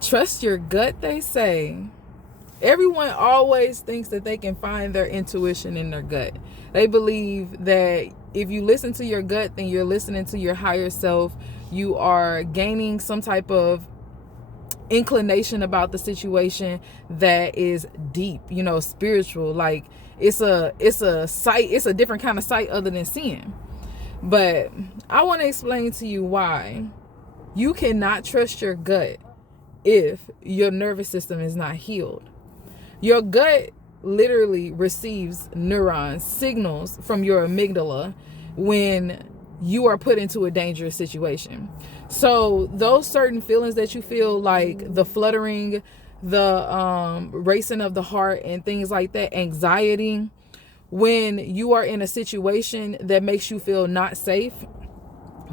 Trust your gut, they say. Everyone always thinks that they can find their intuition in their gut. They believe that if you listen to your gut, then you're listening to your higher self. You are gaining some type of inclination about the situation that is deep, spiritual. Like it's a sight, it's a different kind of sight other than seeing. But I want to explain to you why you cannot trust your gut if your nervous system is not healed. Your gut literally receives neurons, signals from your amygdala when you are put into a dangerous situation. So those certain feelings that you feel, like the fluttering, the racing of the heart and things like that, anxiety, when you are in a situation that makes you feel not safe,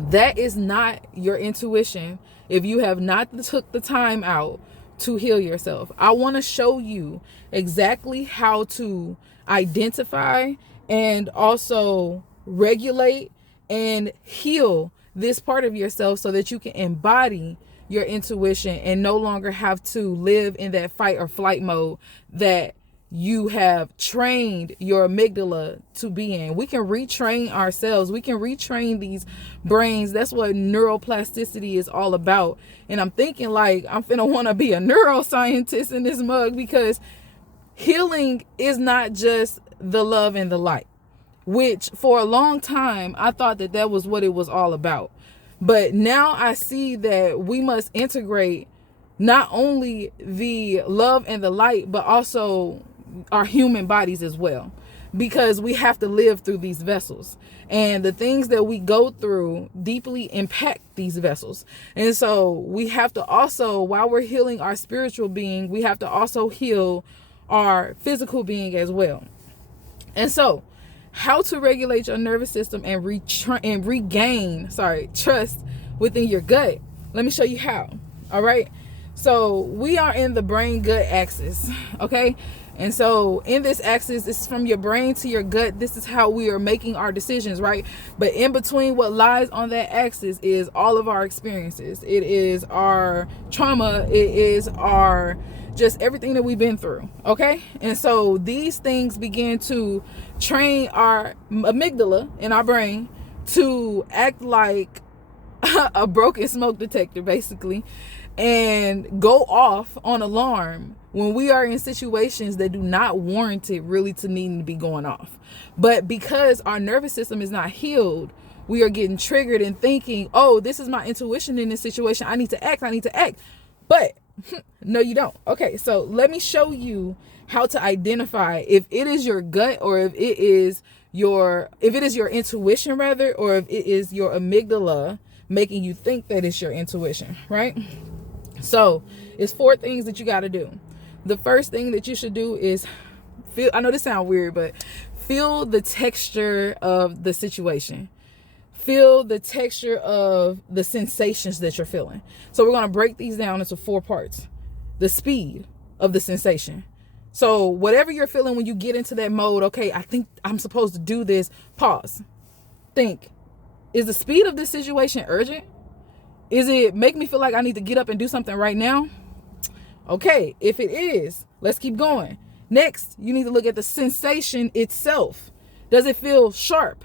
that is not your intuition if you have not took the time out to heal yourself. I want to show you exactly how to identify and also regulate and heal this part of yourself so that you can embody your intuition and no longer have to live in that fight or flight mode that you have trained your amygdala to be in. We can retrain ourselves. We can retrain these brains. That's what neuroplasticity is all about. And I'm thinking like I'm finna want to be a neuroscientist in this mug, because healing is not just the love and the light, which for a long time I thought that was what it was all about. But now I see that we must integrate not only the love and the light, but also our human bodies as well, because we have to live through these vessels, and the things that we go through deeply impact these vessels. And so we have to also, while we're healing our spiritual being, we have to also heal our physical being as well. And so how to regulate your nervous system and regain trust within your gut. Let me show you how. All right. So we are in the brain gut axis. Okay. And so in this axis, it's from your brain to your gut. This is how we are making our decisions, right? But in between what lies on that axis is all of our experiences. It is our trauma. It is our just everything that we've been through. Okay. And so these things begin to train our amygdala in our brain to act like a broken smoke detector, basically, and go off on alarm when we are in situations that do not warrant it really to needing to be going off. But because our nervous system is not healed, we are getting triggered and thinking, oh, this is my intuition in this situation. I need to act. But no, you don't. Okay, so let me show you how to identify if it is your gut or if it is your intuition rather, or if it is your amygdala making you think that it's your intuition, right? So it's 4 things that you got to do. The first thing that you should do is feel, I know this sounds weird, but feel the texture of the situation. Feel the texture of the sensations that you're feeling. So we're going to break these down into 4 parts. The speed of the sensation. So whatever you're feeling when you get into that mode, okay, I think I'm supposed to do this. Pause. Think. Is the speed of this situation urgent? Is it make me feel like I need to get up and do something right now? Okay, if it is, let's keep going. Next, you need to look at the sensation itself. Does it feel sharp,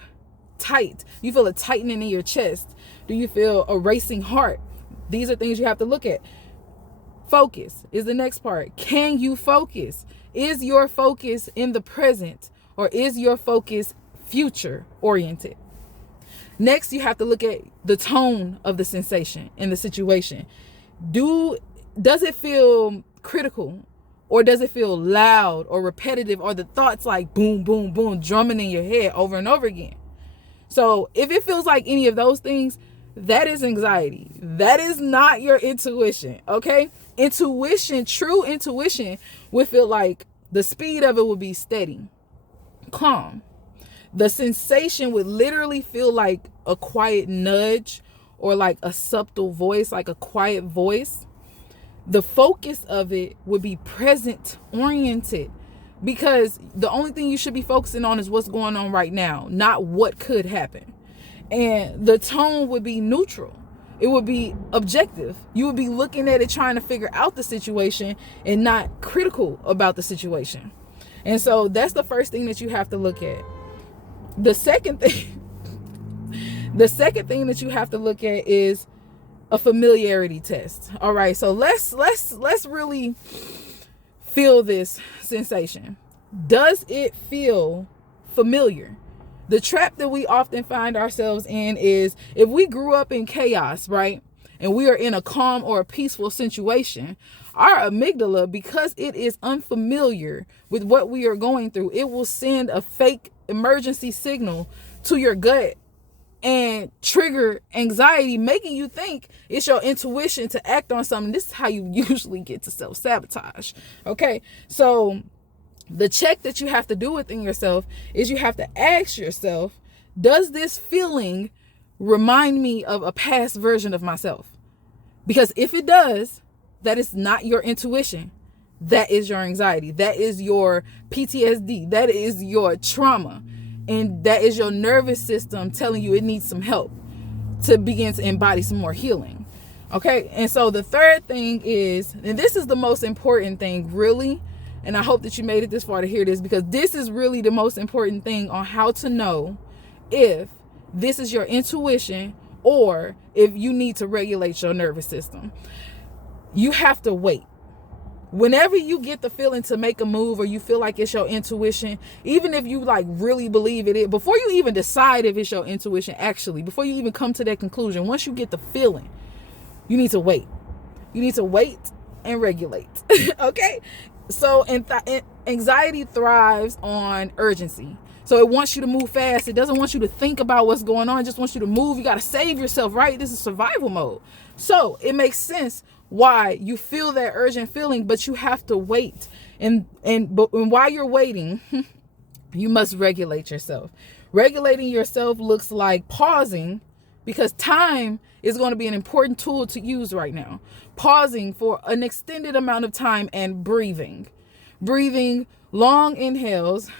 tight? You feel a tightening in your chest? Do you feel a racing heart? These are things you have to look at. Focus is the next part. Can you focus? Is your focus in the present, or is your focus future oriented? Next, you have to look at the tone of the sensation in the situation. Does it feel critical, or does it feel loud or repetitive, or the thoughts like boom, boom, boom, drumming in your head over and over again? So if it feels like any of those things, that is anxiety. That is not your intuition, okay? Intuition, true intuition, would feel like the speed of it would be steady, calm. The sensation would literally feel like a quiet nudge, or like a subtle voice, like a quiet voice. The focus of it would be present oriented, because the only thing you should be focusing on is what's going on right now, not what could happen. And the tone would be neutral. it would be objective. You would be looking at it, trying to figure out the situation and not critical about the situation. And so that's the first thing that you have to look at. The second thing that you have to look at is a familiarity test. All right, so let's really feel this sensation. Does it feel familiar? The trap that we often find ourselves in is, if we grew up in chaos, right, and we are in a calm or a peaceful situation, our amygdala, because it is unfamiliar with what we are going through, it will send a fake emergency signal to your gut and trigger anxiety, making you think it's your intuition to act on something. This is how you usually get to self-sabotage. Okay, so the check that you have to do within yourself is you have to ask yourself, does this feeling remind me of a past version of myself? Because if it does, that is not your intuition. That is your anxiety. That is your PTSD. That is your trauma. And that is your nervous system telling you it needs some help to begin to embody some more healing. Okay. And so the third thing is, and this is the most important thing, really, and I hope that you made it this far to hear this, because this is really the most important thing on how to know if this is your intuition or if you need to regulate your nervous system. You have to wait. Whenever you get the feeling to make a move, or you feel like it's your intuition, even if you like really believe it, before you even decide if it's your intuition, actually, before you even come to that conclusion, once you get the feeling, you need to wait. You need to wait and regulate. Okay? So anxiety thrives on urgency. So it wants you to move fast. It doesn't want you to think about what's going on. It just wants you to move. You got to save yourself, right? This is survival mode. So it makes sense why you feel that urgent feeling, but you have to wait. And while you're waiting, you must regulate yourself. Regulating yourself looks like pausing, because time is going to be an important tool to use right now. Pausing for an extended amount of time and breathing. Breathing long inhales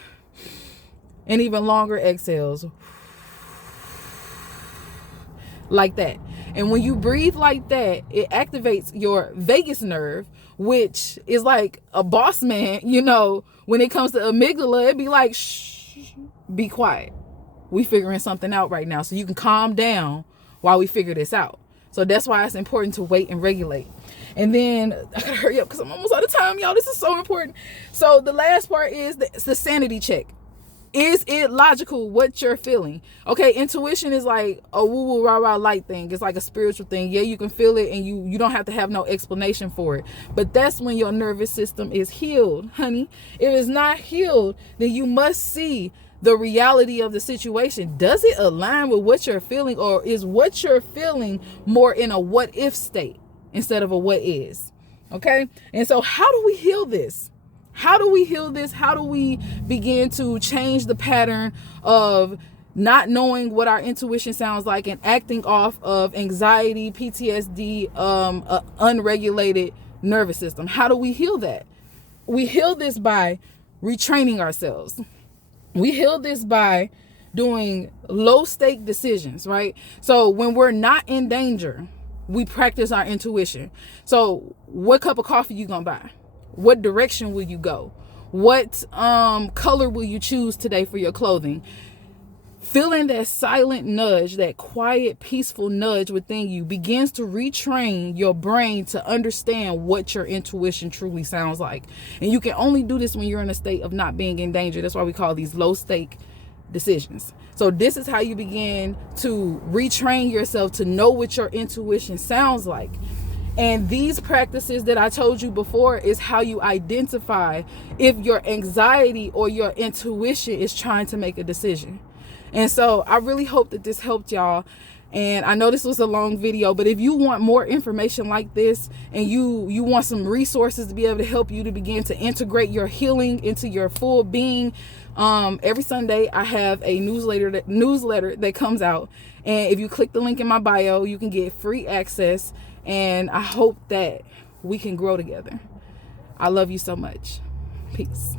and even longer exhales. Like that. And when you breathe like that, it activates your vagus nerve, which is like a boss man. You know, when it comes to amygdala, it'd be like, shh, be quiet. We figuring something out right now, so you can calm down while we figure this out. So that's why it's important to wait and regulate. And then I gotta hurry up because I'm almost out of time, y'all. This is so important. So the last part is the sanity check. Is it logical what you're feeling? Okay, intuition is like a woo-woo rah-rah light thing. It's like a spiritual thing. Yeah, you can feel it and you don't have to have no explanation for it. But that's when your nervous system is healed, honey. If it's not healed, then you must see the reality of the situation. Does it align with what you're feeling, or is what you're feeling more in a what if state instead of a what is? Okay, and so how do we heal this? How do we heal this? How do we begin to change the pattern of not knowing what our intuition sounds like and acting off of anxiety, PTSD, unregulated nervous system? How do we heal that? We heal this by retraining ourselves. We heal this by doing low stake decisions, right? So when we're not in danger, we practice our intuition. So what cup of coffee you gonna buy? What direction will you go? What color will you choose today for your clothing? Feeling that silent nudge, that quiet, peaceful nudge within you begins to retrain your brain to understand what your intuition truly sounds like. And you can only do this when you're in a state of not being in danger. That's why we call these low stake decisions. So this is how you begin to retrain yourself to know what your intuition sounds like. And these practices that I told you before is how you identify if your anxiety or your intuition is trying to make a decision. And so I really hope that this helped y'all. And I know this was a long video, but if you want more information like this and you want some resources to be able to help you to begin to integrate your healing into your full being, every Sunday I have a newsletter that comes out. And if you click the link in my bio, you can get free access. And I hope that we can grow together. I love you so much. Peace.